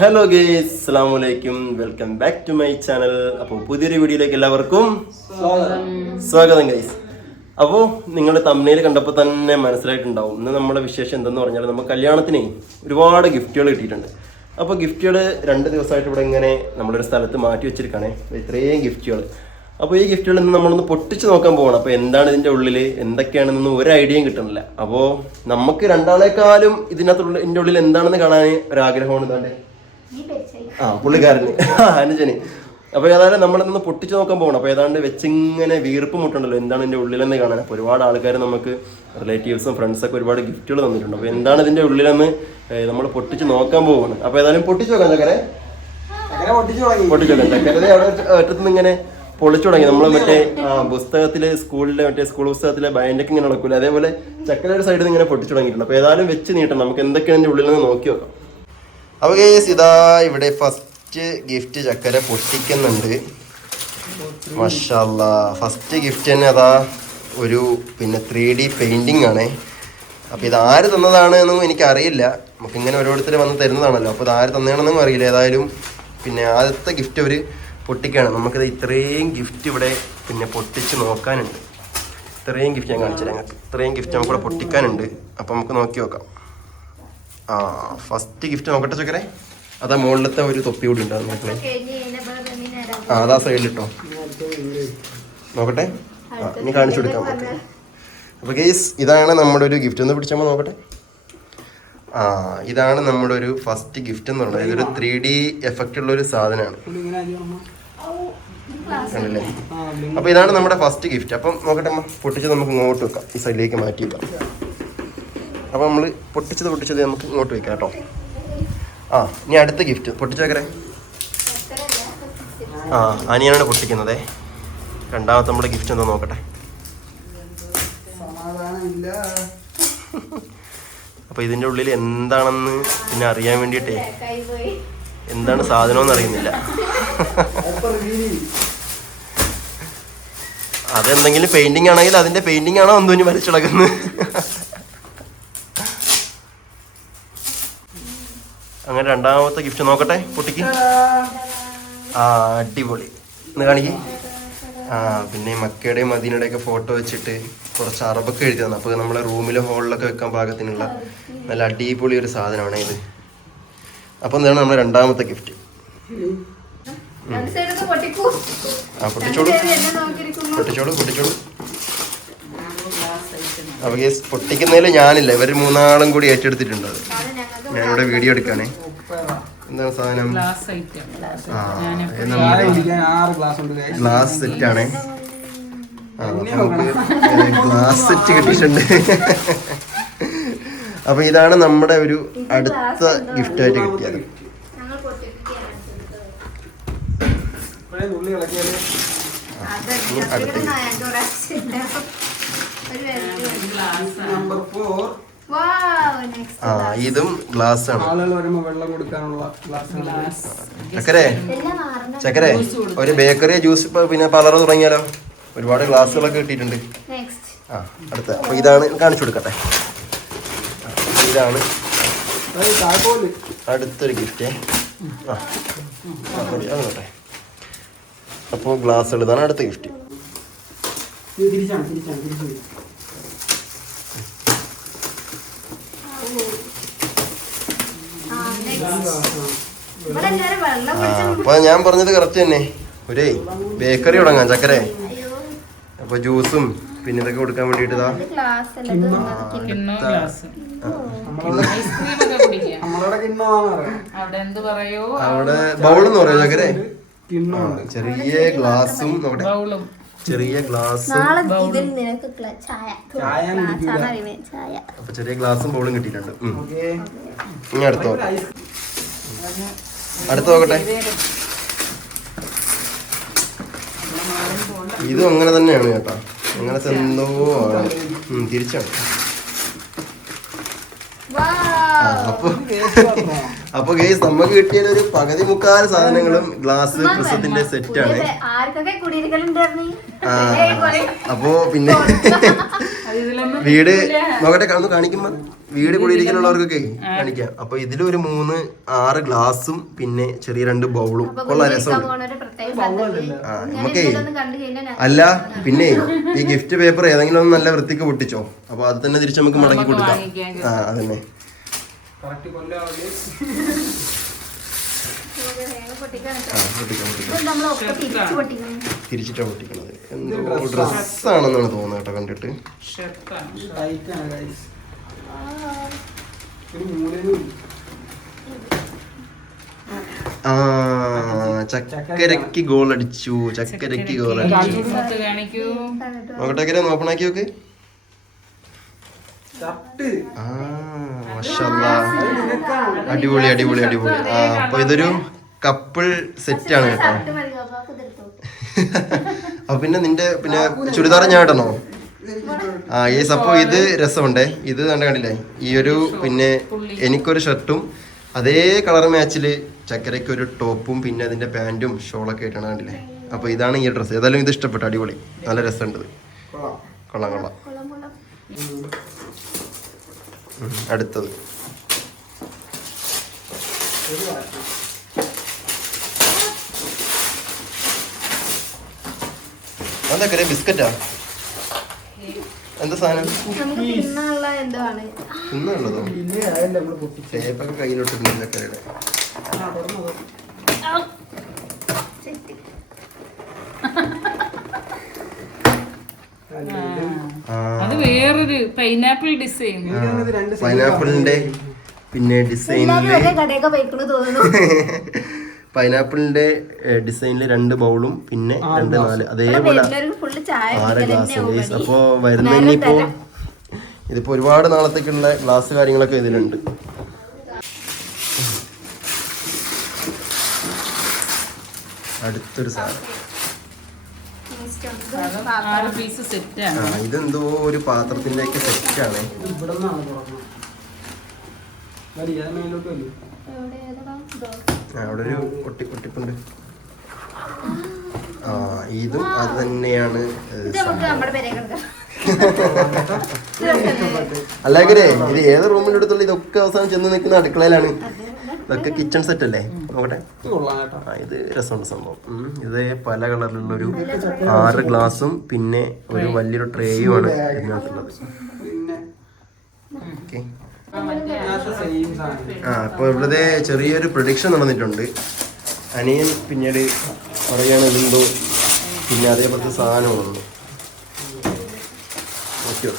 Hello guys, അസ്സലാമു അലൈക്കും. Welcome back to my channel. അപ്പോൾ പുതിയൊരു വീഡിയോയിലേക്ക് എല്ലാവർക്കും സ്വാഗതം ഗൈസ്. അപ്പോൾ നിങ്ങൾ തമ്മിൽ കണ്ടപ്പോൾ തന്നെ മനസ്സിലായിട്ടുണ്ടാവും ഇന്ന് നമ്മുടെ വിശേഷം എന്തെന്ന് പറഞ്ഞാൽ നമുക്ക് കല്യാണത്തിനേ ഒരുപാട് ഗിഫ്റ്റുകൾ കിട്ടിയിട്ടുണ്ട്. അപ്പോൾ ഗിഫ്റ്റുകൾ 2 ദിവസമായിട്ട് ഇവിടെ ഇങ്ങനെ നമ്മളൊരു സ്ഥലത്ത് മാറ്റി വെച്ചിരിക്കുകയാണേ, ഇത്രയും ഗിഫ്റ്റുകൾ. അപ്പോൾ ഈ ഗിഫ്റ്റുകൾ ഇന്ന് നമ്മളൊന്ന് പൊട്ടിച്ച് നോക്കാൻ പോകണം. അപ്പോൾ എന്താണ് ഇതിൻ്റെ ഉള്ളിൽ, എന്തൊക്കെയാണെന്നൊന്നും ഒരു ഐഡിയയും കിട്ടുന്നില്ല. അപ്പോൾ നമുക്ക് രണ്ടാളെക്കാളും ഇതിൻ്റെ ഉള്ളിൽ എന്താണെന്ന് കാണാൻ ഒരാഗ്രഹമാണ്. ഇതാണ്ട് പുള്ളിക്കാരന് അനുജന്. അപ്പോൾ ഏതായാലും നമ്മളിന്ന് പൊട്ടിച്ച് നോക്കാൻ പോകണം. അപ്പോൾ ഏതാണ്ട് വെച്ചിങ്ങനെ വീർപ്പ് മുട്ടുണ്ടല്ലോ എന്താണ് ഇതിൻ്റെ ഉള്ളിലെന്ന് കാണാൻ. അപ്പോൾ ഒരുപാട് ആൾക്കാർ നമുക്ക് റിലേറ്റീവ്സും ഫ്രണ്ട്സൊക്കെ ഒരുപാട് ഗിഫ്റ്റുകൾ തന്നിട്ടുണ്ട്. അപ്പോൾ എന്താണ് ഇതിൻ്റെ ഉള്ളിലെന്ന് നമ്മൾ പൊട്ടിച്ച് നോക്കാൻ പോവുകയാണ്. അപ്പോൾ ഏതായാലും പൊട്ടിച്ച് നോക്കാം. ചക്കരെ പൊട്ടിച്ച് നോക്കാം. ചക്കരതെ അവിടെ ഒറ്റത്തുനിന്ന് ഇങ്ങനെ പൊളിച്ചു തുടങ്ങി. നമ്മൾ മറ്റേ പുസ്തകത്തിലെ സ്കൂളിലെ സ്കൂൾ പുസ്തകത്തിലെ ബൈൻഡൊക്കെ ഇങ്ങനെ നടക്കൂല, അതേപോലെ ചക്കരയുടെ സൈഡിൽ നിന്ന് ഇങ്ങനെ പൊട്ടിച്ചു തുടങ്ങിയിട്ടുണ്ട്. അപ്പോൾ ഏതായാലും വെച്ച് നീട്ടണം, നമുക്ക് എന്തൊക്കെയാണ് ഇതിൻ്റെ ഉള്ളിൽ നിന്ന് നോക്കി നോക്കാം. അപ്പോൾ ഗൈസ് ഇതാ ഇവിടെ ഫസ്റ്റ് ഗിഫ്റ്റ് ചക്കര പൊട്ടിക്കുന്നുണ്ട്. മാഷാല്ലാ, ഫസ്റ്റ് ഗിഫ്റ്റ് തന്നെ അതാ ഒരു 3D പെയിൻറ്റിങ് ആണ്. അപ്പോൾ ഇത് ആര് തന്നതാണ് എന്നും എനിക്കറിയില്ല. നമുക്കിങ്ങനെ ഓരോരുത്തർ വന്ന് തരുന്നതാണല്ലോ, അപ്പോൾ ഇത് ആര് തന്നതാണെന്നും അറിയില്ല. ഏതായാലും ആദ്യത്തെ ഗിഫ്റ്റ് അവർ പൊട്ടിക്കുകയാണ്. നമുക്കിത് ഇത്രയും ഗിഫ്റ്റ് ഇവിടെ പൊട്ടിച്ച് നോക്കാനുണ്ട്. ഇത്രയും ഗിഫ്റ്റ് ഞാൻ കാണിച്ചു തരാം ഞങ്ങൾക്ക്. ഇത്രയും ഗിഫ്റ്റ് നമുക്കിവിടെ പൊട്ടിക്കാനുണ്ട്. അപ്പോൾ നമുക്ക് നോക്കി നോക്കാം. ഫസ്റ്റ് ഗിഫ്റ്റ് നോക്കട്ടെ ചക്കരെ. അതാ മുകളിലത്തെ ഒരു തൊപ്പി കൂടി ഉണ്ടാവും നോക്കണേ. അതാ സൈഡിലിട്ടോ നോക്കട്ടെ. ഇനി കാണിച്ചു കൊടുക്കാം നമുക്ക്. അപ്പോൾ ഗെയ്സ് ഇതാണ് നമ്മുടെ ഒരു ഗിഫ്റ്റ്. ഒന്ന് പിടിച്ചപ്പോൾ നോക്കട്ടെ. ഇതാണ് നമ്മുടെ ഒരു ഫസ്റ്റ് ഗിഫ്റ്റ് എന്ന് പറയുന്നത്. ഇതൊരു 3D എഫക്റ്റ് ഉള്ള ഒരു സാധനമാണ്, കണ്ടല്ലേ. അപ്പോൾ ഇതാണ് നമ്മുടെ ഫസ്റ്റ് ഗിഫ്റ്റ്. അപ്പം നോക്കട്ടെ അമ്മ, പൊട്ടിച്ചത് നമുക്ക് ഇങ്ങോട്ട് വെക്കാം, ഈ സൈഡിലേക്ക് മാറ്റി വെക്കാം. അപ്പോൾ നമ്മൾ പൊട്ടിച്ചത് നമുക്ക് ഇങ്ങോട്ട് വെക്കാം കേട്ടോ. ഇനി അടുത്ത ഗിഫ്റ്റ് പൊട്ടിച്ച് വെക്കറേ. അനിയനാണ് പൊട്ടിക്കുന്നതേ. രണ്ടാമത്തെ നമ്മുടെ ഗിഫ്റ്റ് എന്താ നോക്കട്ടെ. അപ്പോൾ ഇതിൻ്റെ ഉള്ളിൽ എന്താണെന്ന് അറിയാൻ വേണ്ടിയിട്ടേ, എന്താണ് സാധനമെന്ന് അറിയുന്നില്ല. അതെന്തെങ്കിലും പെയിന്റിംഗ് ആണെങ്കിൽ അതിന്റെ പെയിന്റിംഗ് ആണോ എന്തോ ഇനി വരച്ചിടക്കുന്നത്. അങ്ങനെ രണ്ടാമത്തെ ഗിഫ്റ്റ് നോക്കട്ടെ, പൊട്ടിക്ക്. അടിപൊളി, ഒന്ന് കാണിക്ക്. പിന്നെ മക്കയുടെയും മദീനയുടെയൊക്കെ ഫോട്ടോ വെച്ചിട്ട് കുറച്ച് അറബൊക്കെ എഴുതി തന്നു. അപ്പോൾ നമ്മളെ റൂമിലെ ഹോളിലൊക്കെ വെക്കാൻ പാകത്തിനുള്ള നല്ല അടിപൊളി ഒരു സാധനമാണ് ഇത്. അപ്പം എന്താണ് നമ്മുടെ രണ്ടാമത്തെ ഗിഫ്റ്റ്. പൊട്ടിച്ചോളൂ. അപ്പോൾ ഗൈസ് പൊട്ടിക്കുന്നതിൽ ഞാനില്ല, ഇവർ 3 കൂടി ഏറ്റെടുത്തിട്ടുണ്ട്. അത് ഞാനിവിടെ വീഡിയോ എടുക്കാനേ. എന്താണ് സാധനം? ഗ്ലാസ് സെറ്റ് ആണേ. നമുക്ക് ഗ്ലാസ് സെറ്റ് കിട്ടിയിട്ടുണ്ട്. അപ്പൊ ഇതാണ് നമ്മുടെ ഒരു അടുത്ത ഗിഫ്റ്റ് ആയിട്ട് കിട്ടിയത്. ഇതും ഗ്ലാസ് ആണ്. ചക്കരെ ഒരു ബേക്കറി ജ്യൂസ് പാർലർ തുടങ്ങിയാലോ? ഒരുപാട് ഗ്ലാസ്സുകളൊക്കെ കിട്ടിയിട്ടുണ്ട്. അടുത്ത അപ്പൊ ഇതാണ്, കാണിച്ചു കൊടുക്കട്ടെ. ഇതാണ് അടുത്തൊരു ഗിഫ്റ്റ്. അങ്ങോട്ടെ. അപ്പോൾ ഗ്ലാസ്സുകൾ, ഇതാണ് അടുത്ത ഗിഫ്റ്റ്. അപ്പൊ ഞാൻ പറഞ്ഞത് കറക്റ്റ് തന്നെ. ഒരേ ബേക്കറി തുടങ്ങാം ചക്കരെ. അപ്പൊ ജ്യൂസും പിന്നെ ഇതൊക്കെ കൊടുക്കാൻ വേണ്ടിട്ട് അവിടെ ബൗളെന്ന് പറയോ ചക്കരെ? ചെറിയ ഗ്ലാസും ചെറിയ ഗ്ലാസും അപ്പൊ ചെറിയ ഗ്ലാസും ബൗളും കിട്ടിയിട്ടുണ്ട്. ഇനി അടുത്ത നോക്കട്ടെ. ഇതും അങ്ങനെ തന്നെയാണ് കേട്ടോ, അങ്ങനത്തെ എന്തോ ആണ്. തിരിച്ചാണ്. അപ്പൊ ഗൈസ് നമുക്ക് കിട്ടിയത് ഒരു പകുതി മുക്കാൽ സാധനങ്ങളും ഗ്ലാസ് പ്രസത്തിന്റെ സെറ്റാണ്. അപ്പോ പിന്നെ വീട് നോക്കട്ടെ ഒന്ന് കാണിക്കുമ്പോ വീട് കുടിയിരിക്കലുള്ളവർക്കൊക്കെ കാണിക്കാം. അപ്പൊ ഇതിലൊരു 6 ഗ്ലാസും പിന്നെ ചെറിയ 2 ബൗളും ഉള്ള രസമുണ്ട്. നമുക്കേ അല്ല പിന്നെ ഈ ഗിഫ്റ്റ് പേപ്പർ ഏതെങ്കിലും ഒന്ന് നല്ല വൃത്തിക്ക് പൊട്ടിച്ചോ, അപ്പൊ അത് തന്നെ തിരിച്ച് നമുക്ക് മടക്കി കൊടുക്കാം. അതന്നെ തിരിച്ചിട്ടാ പൊട്ടിക്കണത്. എന്തോ ഡ്രസ്സാണെന്നാണ് തോന്നുന്നത് കേട്ടോ കണ്ടിട്ട്. ചക്കരക്ക് ഗോൾ അടിച്ചു. നോക്കട്ടെ ഓപ്പണാക്കി നോക്ക്. അടിപൊളി. അപ്പൊ ഇതൊരു കപ്പിൾ സെറ്റ് ആണ് കേട്ടോ. അപ്പൊ പിന്നെ ചുരിദാർ ഞാൻ ഇടണോ? യെസ്. അപ്പൊ ഇത് രസമുണ്ടേ. ഇത് കണ്ടില്ലേ, ഈ ഒരു പിന്നെ എനിക്കൊരു ഷർട്ടും അതേ കളർ മാച്ചില് ചക്കരയ്ക്ക് ഒരു ടോപ്പും പിന്നെ അതിന്റെ പാന്റും ഷോളൊക്കെ ആയിട്ടാണ് കണ്ടില്ലേ. അപ്പൊ ഇതാണ് ഈ ഡ്രസ്സ്. ഏതായാലും ഇത് ഇഷ്ടപ്പെട്ടു, അടിപൊളി, നല്ല രസമുണ്ട്. കൊള്ളാം. അടുത്തത് അതൊക്കെ ബിസ്ക്കറ്റാ? എന്താ സാധനം? തിന്നുള്ളതോ? ടേപ്പൊക്കെ കയ്യിലോട്ടിരുന്നില്ല ചക്കരയുടെ. വേറൊരു പൈനാപ്പിൾ ഡിസൈൻ. പൈനാപ്പിളിന്റെ പിന്നെ പൈനാപ്പിളിന്റെ ഡിസൈനില് 2 ബൗളും പിന്നെ 2 4 അതേപോലെ 6 ഗ്ലാസ്. അപ്പൊ വരുന്നതിനിപ്പോ ഇതിപ്പോ ഒരുപാട് നാളത്തേക്കുള്ള ഗ്ലാസ് കാര്യങ്ങളൊക്കെ ഇതിലുണ്ട്. അടുത്തൊരു സാധനം ഇതെന്തോ ഒരു പാത്രത്തിന്റെ ഒക്കെ സെറ്റാണ്. അവിടെ ഒരു ഒട്ടിപ്പുണ്ട്. ഇതും അത് തന്നെയാണ്. അല്ലെങ്കിൽ ഇത് ഏത് റൂമിന്റെ അടുത്തുള്ള ഇതൊക്കെ അവസാനം ചെന്ന് നിൽക്കുന്ന അടുക്കളയിലാണ്. ഇതൊക്കെ കിച്ചൺ സെറ്റ് അല്ലേ? നോക്കട്ടെ. ഇത് രസമുണ്ട് സംഭവം. ഇത് പല കളറിലുള്ളൊരു 6 ഗ്ലാസും പിന്നെ ഒരു വലിയൊരു ട്രേയുമാണ് ഇതിനകത്തുള്ളത്. ഓക്കെ. അപ്പൊ ഇവിടെ ചെറിയൊരു പ്രൊഡിക്ഷൻ നടന്നിട്ടുണ്ട്. അനിയൻ പിന്നീട് പറയാണ് ഇതെന്തോ പിന്നെ അതേപോലത്തെ സാധനമുള്ളൂ. ഓക്കെ.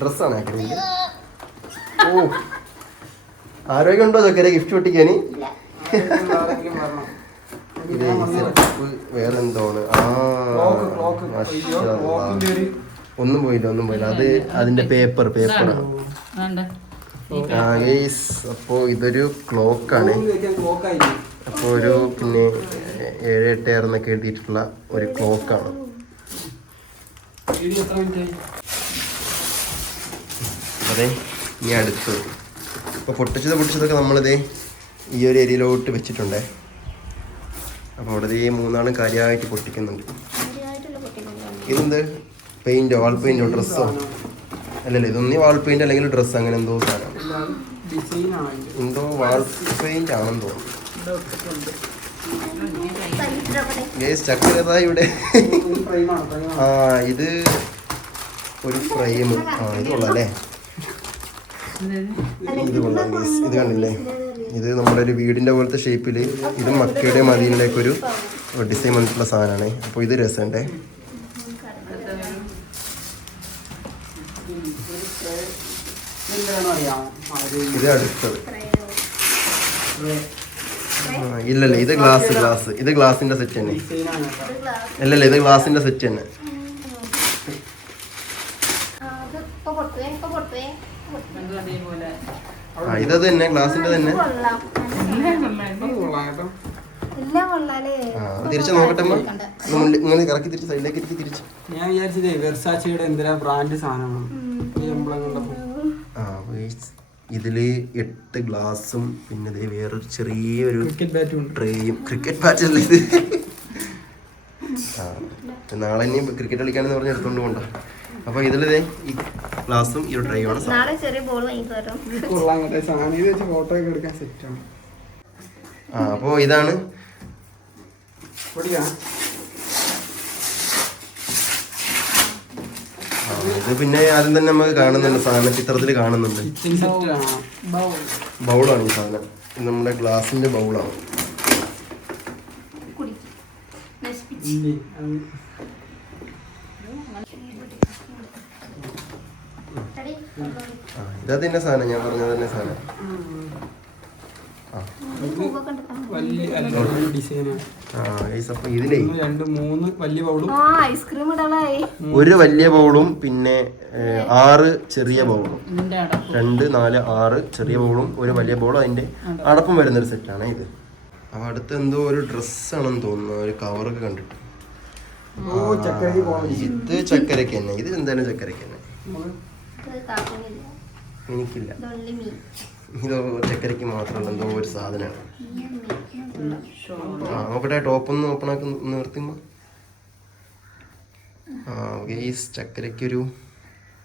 ഡ്രസ്സാണ്. ഓ, ആരോഗ്യമുണ്ടോ ചക്കര ഗിഫ്റ്റ് പൊട്ടിക്കാന്? വേറെ എന്തോണ്? ഒന്നും പോയില്ല. അത് അതിന്റെ പേപ്പറാണ്. അപ്പോ ഇതൊരു ക്ലോക്കാണ്. അപ്പോൾ ഒരു പിന്നെ 7-8 എന്നൊക്കെ എഴുതിയിട്ടുള്ള ഒരു ക്ലോക്കാണ്. അതെ. ഇനി അടുത്തത് ഇപ്പോൾ പൊട്ടിച്ചതൊക്കെ നമ്മളിത് ഈ ഒരു ഏരിയയിലോട്ട് വെച്ചിട്ടുണ്ടേ. അപ്പോൾ അവിടെ 3 കാര്യമായിട്ട് പൊട്ടിക്കുന്നുണ്ട്. ഇതെന്ത് പെയിന്റോ വാൾ പെയിന്റോ ഡ്രസ്സോ? അല്ലല്ലേ, ഇതൊന്നീ വാൾ പെയിന്റ് അല്ലെങ്കിൽ ഡ്രസ്സ്, അങ്ങനെ എന്തോ സാധനം. എന്തോ വാൾ പെയിന്റ് ആണെന്ന് തോന്നുന്നു. ചക്കരതാ ഇവിടെ. ഇത് ഒരു ഫ്രെയിം. ഇത് കൊള്ളാല്ലേ? ഇത് കൊള്ളാം. ഇത് കണ്ടില്ലേ? ഇത് നമ്മുടെ ഒരു വീടിന്റെ പോലത്തെ ഷേപ്പിൽ ഇത് മക്കയുടെ മദീനിലേക്ക് ഒരു ഡിസൈൻ വന്നിട്ടുള്ള സാധനമാണ്. അപ്പോൾ ഇത് രസമുണ്ടേ. ഇത് അടുത്തത്. ഇല്ലല്ലേ, ഇത് ഗ്ലാസ്. ഇത് ഗ്ലാസിന്റെ സെറ്റ് തന്നെ. അല്ലല്ലേ, ഇത് ഗ്ലാസിന്റെ സെറ്റ് തന്നെ. ഇതത് തന്നെ ഗ്ലാസിന്റെ തന്നെ. എല്ലാം കൊള്ളാലേ. തിരിച്ചു നോക്കട്ടെ ഇങ്ങനെ കറക്കി തിരിച്ച് സൈഡിലേക്ക് തിരിച്ച്. ഞാൻ വിചാരിച്ചതേ വെർസാച്ചിയുടെ എന്തിനാ ബ്രാൻഡ് സാധനമാണ്. ഇതില് 8 ഗ്ലാസും പിന്നെ ഇതില് വേറൊരു ചെറിയൊരു ക്രിക്കറ്റ് ബാറ്റും ട്രേയും. ക്രിക്കറ്റ് ബാറ്റല്ലേ ഇത്? നാളെ ഇനി ക്രിക്കറ്റ് കളിക്കാനെന്ന് പറഞ്ഞ് എടുത്തോണ്ട് പോണ്ട. അപ്പൊ ഇതില് ഈ ഗ്ലാസും ഈ ഒരു ട്രേയുമാണ്. നാളെ ചെറിയ ബോൾ വാങ്ങിത്തരാം. കൊള്ളാം കേട്ടോ സാധനം. ഇത് വെച്ച് ഫോട്ടോ ഒക്കെ എടുക്കാൻ സെറ്റാണ്. അപ്പോ ഇതാണ് ഇത്. പിന്നെ ആദ്യം തന്നെ നമുക്ക് കാണുന്നുണ്ട് സാധനം, ചിത്രത്തിൽ കാണുന്നുണ്ട്. ബൗളാണ് ഈ സാധനം. ഇത് നമ്മുടെ ഗ്ലാസിന്റെ ബൗളാണ്. ഇതതിന്റെ സാധനം, ഞാൻ പറഞ്ഞത് തന്നെ സാധനം. ഇതിലേ 2, 3 വലിയ ബൗളും ഐസ്ക്രീം ഇടാനായി. ഒരു വലിയ ബൗളും പിന്നെ 6 ചെറിയ ബൗളും. 2, 4, 6 ചെറിയ ബൗളും ഒരു വലിയ ബൗളും അതിന്റെ അടപ്പം വരുന്നൊരു സെറ്റാണ് ഇത്. അപ്പൊ അടുത്ത് എന്തോ ഒരു ഡ്രസ്സാണെന്ന് തോന്നുന്നു, ഒരു കവറൊക്കെ കണ്ടിട്ട്. ഇത് ചക്കരക്ക് തന്നെ. ഇത് എന്തായാലും ചക്കരക്ക് തന്നെ. എനിക്കില്ല, ഇത് ചക്കരക്ക് മാത്രമല്ല എന്തോ ഒരു സാധനമാണ്. നോക്കട്ടെ, ടോപ്പ് ഒന്ന് ഓപ്പൺ ആക്കി നിർത്തുമ്പോ ചക്കരക്കൊരു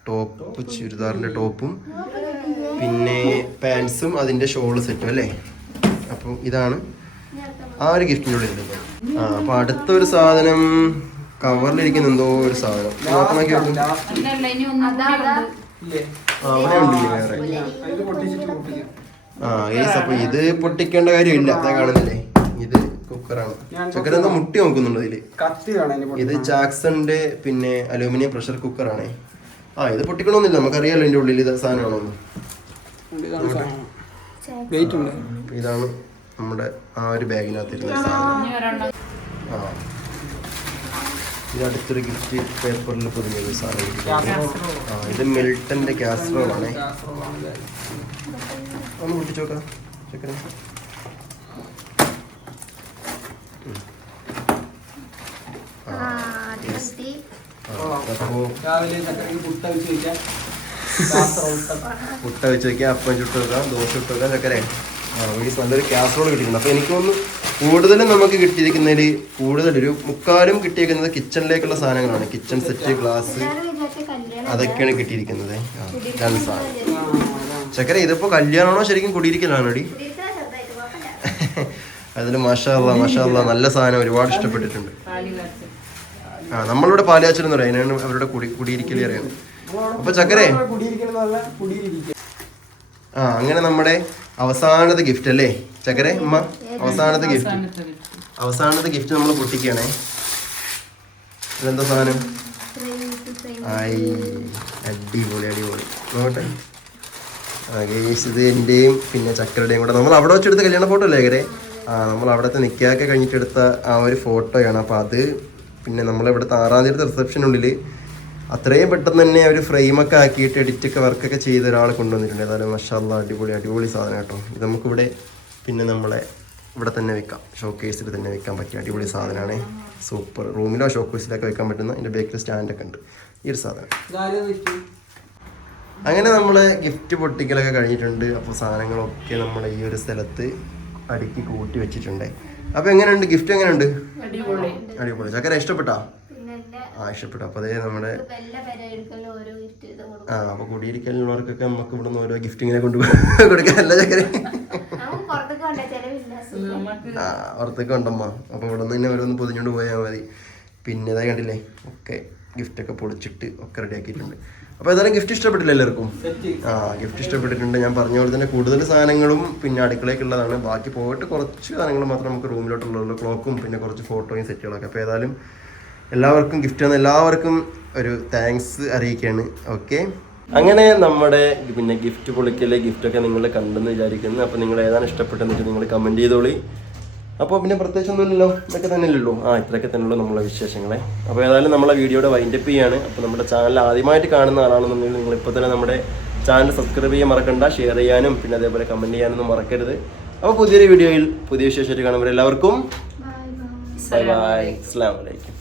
ടോപ്പ്, ചുരിദാറിന്റെ ടോപ്പും പിന്നെ പാൻസും അതിന്റെ ഷോള് സെറ്റും അല്ലേ. അപ്പം ഇതാണ് ആ ഒരു ഗിഫ്റ്റിനുള്ളിൽ ഉള്ളത്. അപ്പൊ അടുത്തൊരു സാധനം കവറിലിരിക്കുന്ന എന്തോ ഒരു സാധനം ഓപ്പൺ ആക്കി വെക്കും. അവിടെ ഉണ്ടല്ലേ വേറെ. അപ്പൊ ഇത് പൊട്ടിക്കേണ്ട കാര്യമില്ല, അതാ കാണുന്നില്ലേ. ഇത് കുക്കറാണ്. ചക്കര എന്തോ മുട്ടി നോക്കുന്നുണ്ട് ഇതില്. ഇത് ജാക്സന്റെ പിന്നെ അലൂമിനിയം പ്രഷർ കുക്കറാണ്. ഇത് പൊട്ടിക്കണമെന്നില്ല, നമുക്കറിയാലോ ഇതിന്റെ ഉള്ളിൽ ഇത് സാധനമാണോന്ന്. ഇതാണ് നമ്മുടെ ആ ഒരു ബാഗിനകത്തിരുന്ന സാധനം. ഇത് അടുത്തൊരു ഗിഫ്റ്റ് പേപ്പറിൽ പൊതിഞ്ഞത് സാധനം. ഇത് മിൽട്ടന്റെ കാസറോളാണ്. ഒന്ന് പൊട്ടിച്ചു നോക്കാം ചക്കര. പുട്ട വെച്ച് വെക്കാം, അപ്പം ചുട്ട് വെക്കാം, ദോശ ഇട്ട് വെക്കാം. ചക്കര നല്ലൊരു കാസറോൾ കിട്ടിയിട്ടുണ്ട്. അപ്പൊ എനിക്ക് തോന്നുന്നു കൂടുതലും നമുക്ക് കിട്ടിയിരിക്കുന്നതിൽ ഒരു 3/4 കിട്ടിയിരിക്കുന്നത് കിച്ചണിലേക്കുള്ള സാധനങ്ങളാണ്. കിച്ചൺ സെറ്റ്, ഗ്ലാസ്, അതൊക്കെയാണ് കിട്ടിയിരിക്കുന്നത്. രണ്ട് സാധനം. ചക്കര ഇതിപ്പോ കല്യാണമാണോ ശരിക്കും കുടിയിരിക്കലാണോ ഡി? അതിൽ മാഷാ അല്ലാ നല്ല സാധനം, ഒരുപാട് ഇഷ്ടപ്പെട്ടിട്ടുണ്ട്. നമ്മളിവിടെ പാലാച്ചലെന്ന് പറയാം, അതിനാണ് അവരുടെ കുടിയിരിക്കൽ അറിയുന്നത്. അപ്പൊ ചക്കരേ അങ്ങനെ നമ്മുടെ അവസാനത്തെ ഗിഫ്റ്റ് അല്ലേ ചക്കരെ അമ്മ? അവസാനത്തെ ഗിഫ്റ്റ് നമ്മൾ പൊട്ടിക്കുകയാണേ. ഇതെന്താ സാധനം? അടിപൊളി നോക്കട്ടെ. ഇത് എന്റെയും പിന്നെ ചക്കരയുടെയും കൂടെ നമ്മൾ അവിടെ വെച്ചെടുത്ത കല്യാണ ഫോട്ടോ അല്ലേ ചക്കരെ? നമ്മൾ അവിടുത്തെ നിക്കാക്കെ കഴിഞ്ഞിട്ടെടുത്ത ആ ഒരു ഫോട്ടോയാണ്. അപ്പൊ അത് പിന്നെ നമ്മളിവിടുത്തെ 6-ാം തീയതി റിസപ്ഷനുള്ളിൽ അത്രയും പെട്ടെന്ന് തന്നെ ഒരു ഫ്രെയിമൊക്കെ ആക്കിയിട്ട് എഡിറ്റൊക്കെ വർക്കൊക്കെ ചെയ്ത ഒരാൾ കൊണ്ടുവന്നിട്ടുണ്ട്. ഏതായാലും മാഷാ അല്ലാ അടിപൊളി സാധനം കേട്ടോ. ഇത് നമുക്കിവിടെ പിന്നെ നമ്മളെ ഇവിടെ തന്നെ വെക്കാം, ഷോക്കേസിൽ തന്നെ വെക്കാൻ പറ്റിയ അടിപൊളി സാധനമാണ്. സൂപ്പർ. റൂമിലോ ഷോക്കേസിലൊക്കെ വെക്കാൻ പറ്റുന്ന അതിൻ്റെ ബേക്കിൽ സ്റ്റാൻഡൊക്കെ ഉണ്ട് ഈ ഒരു സാധനം. അങ്ങനെ നമ്മൾ ഗിഫ്റ്റ് പൊട്ടിക്കലൊക്കെ കഴിഞ്ഞിട്ടുണ്ട്. അപ്പോൾ സാധനങ്ങളൊക്കെ നമ്മൾ ഈ ഒരു സ്ഥലത്ത് അടുക്കി കൂട്ടി വെച്ചിട്ടുണ്ട്. അപ്പോൾ എങ്ങനെയുണ്ട് ഗിഫ്റ്റ്? എങ്ങനെയുണ്ട്? അടിപൊളി. ചക്കര ഇഷ്ടപ്പെട്ടാ? ഇഷ്ടപ്പെട്ടു. അപ്പൊ അതേ നമ്മുടെ അപ്പൊ കുടിയിരിക്കലുള്ളവർക്കൊക്കെ നമുക്ക് ഇവിടെ നിന്ന് ഓരോ ഗിഫ്റ്റ് ഇങ്ങനെ കൊടുക്കാനല്ല ചക്കര, പുറത്തേക്ക് ഉണ്ടമ്മ. അപ്പൊ ഇവിടെ നിന്ന് തന്നെ ഓരോന്ന് പൊതിഞ്ഞോണ്ട് പോയാൽ മതി. പിന്നെ ഇതായി കണ്ടില്ലേ ഒക്കെ ഗിഫ്റ്റൊക്കെ പൊളിച്ചിട്ട് ഒക്കെ റെഡി ആക്കിയിട്ടുണ്ട്. അപ്പൊ ഏതായാലും ഗിഫ്റ്റ് ഇഷ്ടപ്പെട്ടില്ല എല്ലാവർക്കും? ഗിഫ്റ്റ് ഇഷ്ടപ്പെട്ടിട്ടുണ്ട്. ഞാൻ പറഞ്ഞ പോലെ തന്നെ കൂടുതൽ സാധനങ്ങളും പിന്നെ അടുക്കളയ്ക്കുള്ളതാണ്. ബാക്കി പോയിട്ട് കുറച്ച് സാധനങ്ങൾ മാത്രം നമുക്ക് റൂമിലോട്ടുള്ള ക്ലോക്കും പിന്നെ കുറച്ച് ഫോട്ടോയും സെറ്റുകളൊക്കെ. അപ്പൊ ഏതായാലും എല്ലാവർക്കും ഗിഫ്റ്റ് ആണ്, എല്ലാവർക്കും ഒരു താങ്ക്സ് അറിയിക്കുകയാണ്. ഓക്കെ, അങ്ങനെ നമ്മുടെ പിന്നെ ഗിഫ്റ്റ് പൊളിക്കലെ ഗിഫ്റ്റൊക്കെ നിങ്ങൾ കണ്ടെന്ന് വിചാരിക്കുന്നു. അപ്പോൾ നിങ്ങൾ ഏതാണ് ഇഷ്ടപ്പെട്ടെന്ന് വെച്ചാൽ നിങ്ങൾ കമൻറ്റ് ചെയ്തോളി. അപ്പോൾ പിന്നെ പ്രത്യേകിച്ചൊന്നുമില്ലല്ലോ, ഇതൊക്കെ തന്നെ ഉള്ളൂ. ഇത്രയൊക്കെ തന്നെയുള്ളൂ നമ്മളെ വിശേഷങ്ങളെ. അപ്പോൾ ഏതായാലും നമ്മളെ വീഡിയോയുടെ വൈൻഡപ്പ് ചെയ്യാണ്. അപ്പോൾ നമ്മുടെ ചാനൽ ആദ്യമായിട്ട് കാണുന്ന ആളാണെന്നുണ്ടെങ്കിൽ നിങ്ങളിപ്പോൾ തന്നെ നമ്മുടെ ചാനൽ സബ്സ്ക്രൈബ് ചെയ്യാൻ മറക്കണ്ട, ഷെയർ ചെയ്യാനും പിന്നെ അതേപോലെ കമൻറ്റ് ചെയ്യാനൊന്നും മറക്കരുത്. അപ്പോൾ പുതിയൊരു വീഡിയോയിൽ പുതിയ വിശേഷമായിട്ട് കാണുമ്പോൾ എല്ലാവർക്കും ബൈ ബൈ. അസ്സലാമു അലൈക്കും.